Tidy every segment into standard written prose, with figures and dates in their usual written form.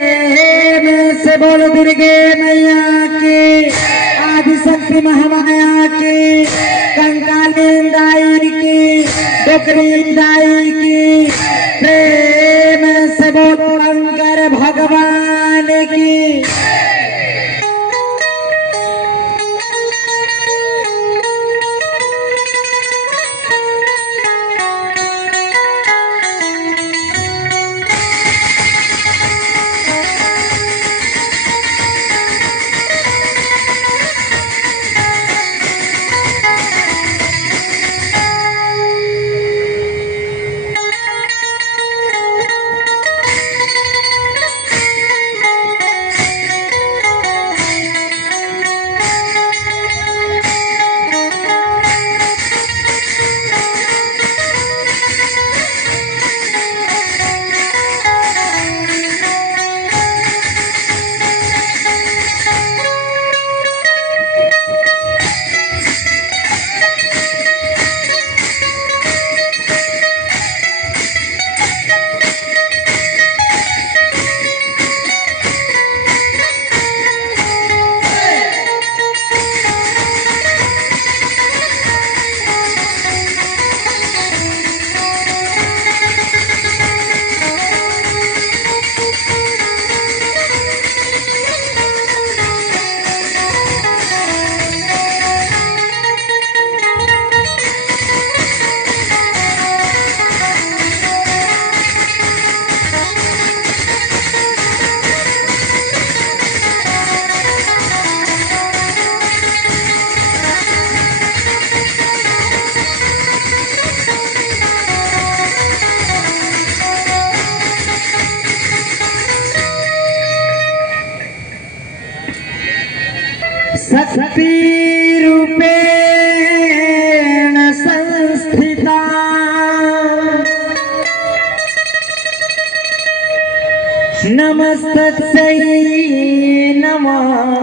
प्रेम से बोलो दुर्गे मैया की, आदिशक्ति महामाया की, कंकाली दाई की, डोकरी दाई की। प्रेम से बोलो शंकर भगवान की। शक्ति रूपेण संस्थिता नमस्तस्यै नमस्तस्यै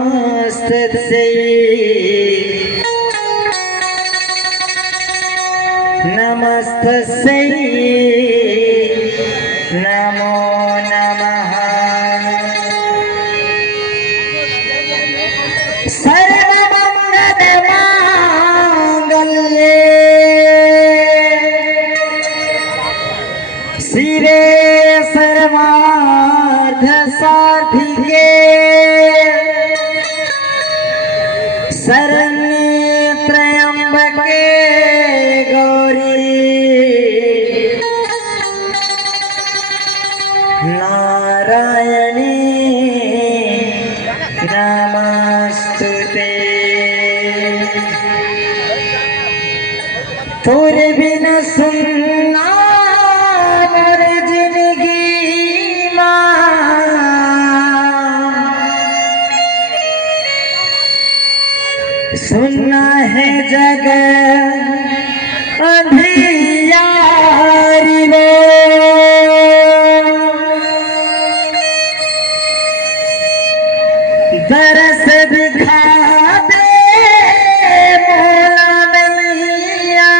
नमस्तस्यै नमो नमः। शिवे सर्वार्थ साधिके शरण्ये त्र्यंबके गौरी नारायणी नमस्तुते। तोरे बिना सुनना सुनना है जग अंधियारी वो, दरस दिखा दे मौला मैया।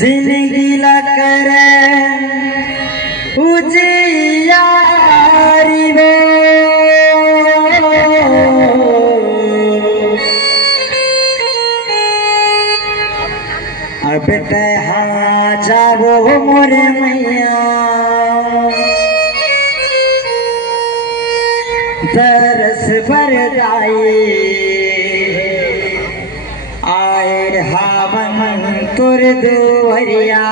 जिंदगी ला कर उजियारी वो, अब कहाँ जाओ मोरे मैया। दरस बरदाई आए हावन तुर दुवरिया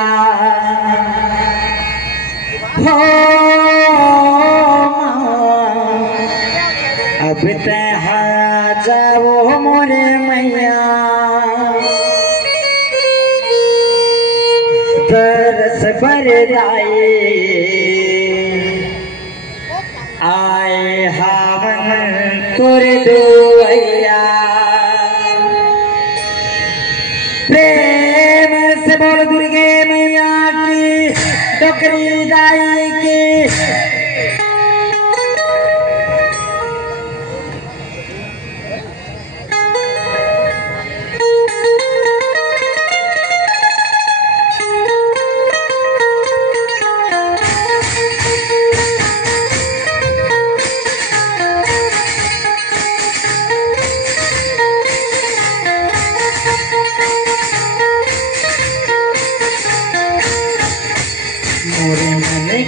हो अब तहाँ जाओ मोरे मैया। दरस बरदाई आए हावन तुर दुवरिया। प्रेम से बोल दुर्गे मैया की, डोकरी दाई की।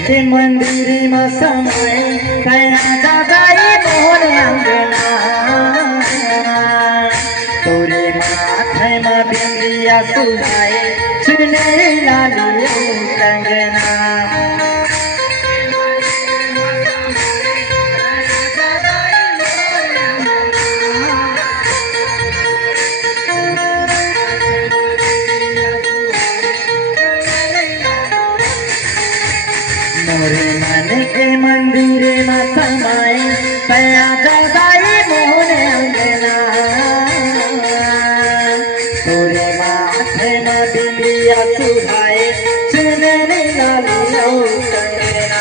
के मंदिर में समय कया दादाई मोर अंगना तोरे माथे में बिंदिया सुहाए सुनरी लालियो कंगना मोरे मन के मंदिर में समाए कया दादाई मोर अंगना तोरे माथे में बिंदिया सुहाए सुनरी लालियो कंगना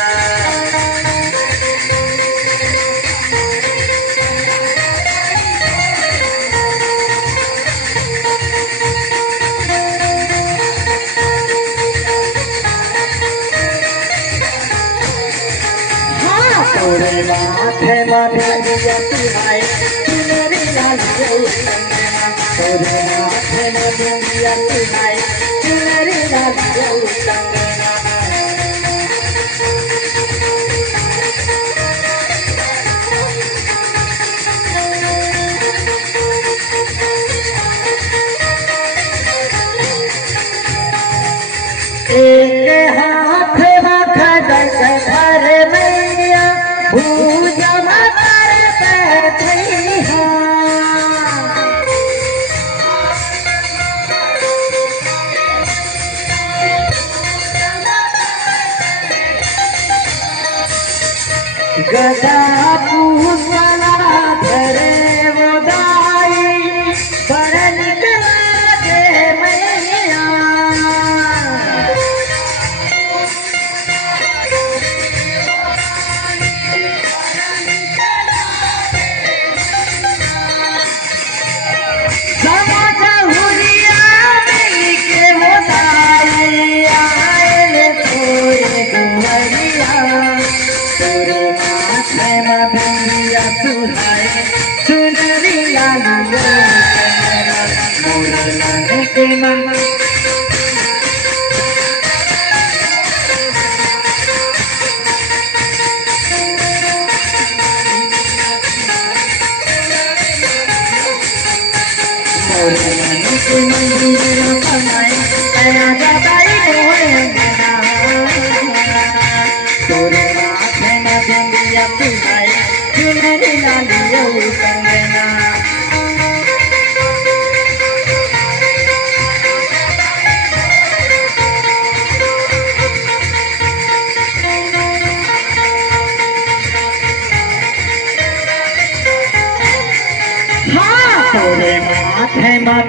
तोरे माथे में बिंदिया सुहाए सुनरी लालियो कंगना तोरे माथे में बिंदिया सुहाए सुनरी लालियो कंगना एक हाथ में खड़क धर मैया भूजा मातर बैठैया गदा पूसला धरे वदाई बड़ निकला दे मैया सुनरी लालियो के मन के मंदिर बनाए कया दादाई मोर अंगना तोरे माथे में बिंदिया सुहाए सुनरी लालियो कंगना तोरे माथे में